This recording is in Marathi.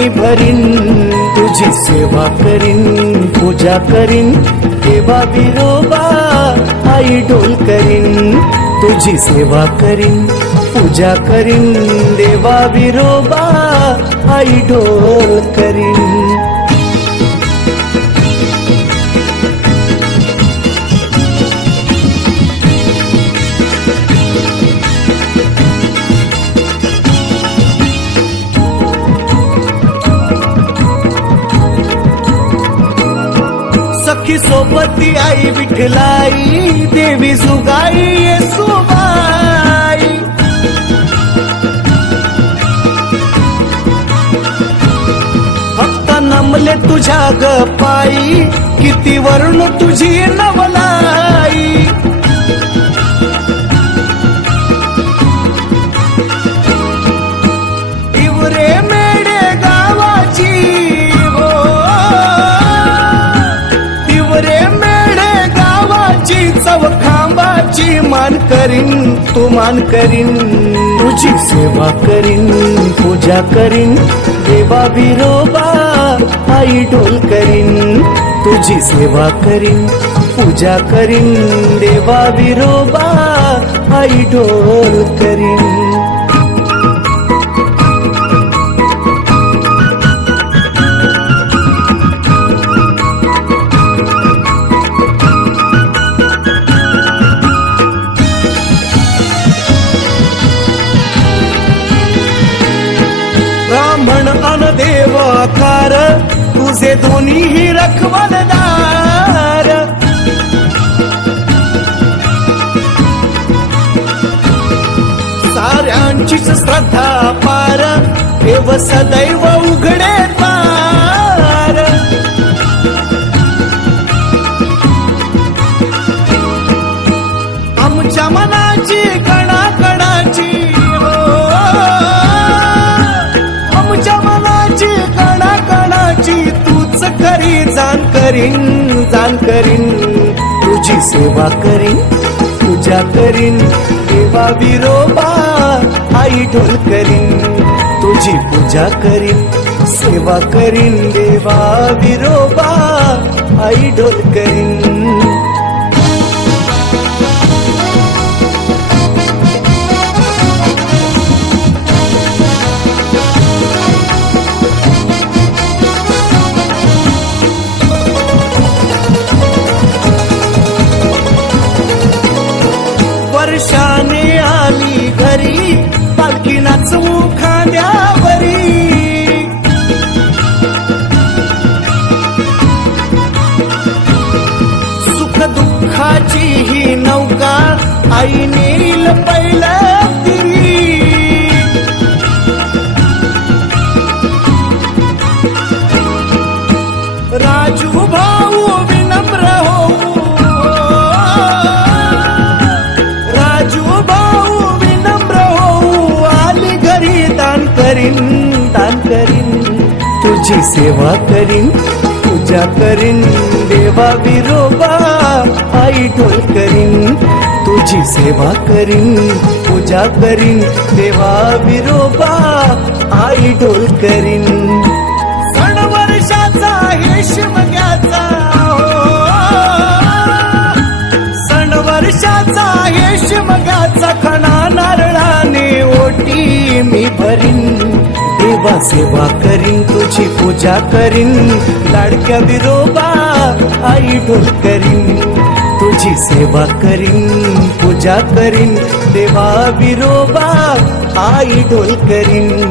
मी भरीन तुझी सेवा करीन पूजा करीन देवा विरोबा आई ढोल करीन तुझी सेवा करीन पूजा करीन देवा विरोबा आई ढोल करीन. सखी सोबती आई विठलाई देवी सुगाई येसुबाई फक्त नमले तुझ्या ग पायी किती वर्ण तुझी नवला मान करीन तुझी सेवा करीन पूजा करीन देवा विरोबा आई ढोल करीन तुझी सेवा करीन पूजा करीन देवा विरोबा आई ढोल करीन। तुझे दोन्ही रखवलदार. साऱ्यांचीच श्रद्धा पार देव सदैव उघडे पार. करीन जाण करीन तुझी सेवा करीन पूजा करीन देवा विरोबा आई ढोल करीन तुझी पूजा करीन सेवा करीन देवा विरोबा आई ढोल करीन. घरी पालखी नाचवू खांद्यावरी. सुख दुःखाची ही नौका आई नेईल करीन दान करीन तुझी सेवा करीन पूजा करीन देवा विरोबा आई ढोल करीन तुझी सेवा करीन पूजा करीन देवा विरोबा आई ढोल करीन. सेवा करीन तुझी पूजा करीन लाडक्या विरोबा आई ढोल करीन. तुझी सेवा करीन पूजा करीन देवा विरोबा आई ढोल करीन.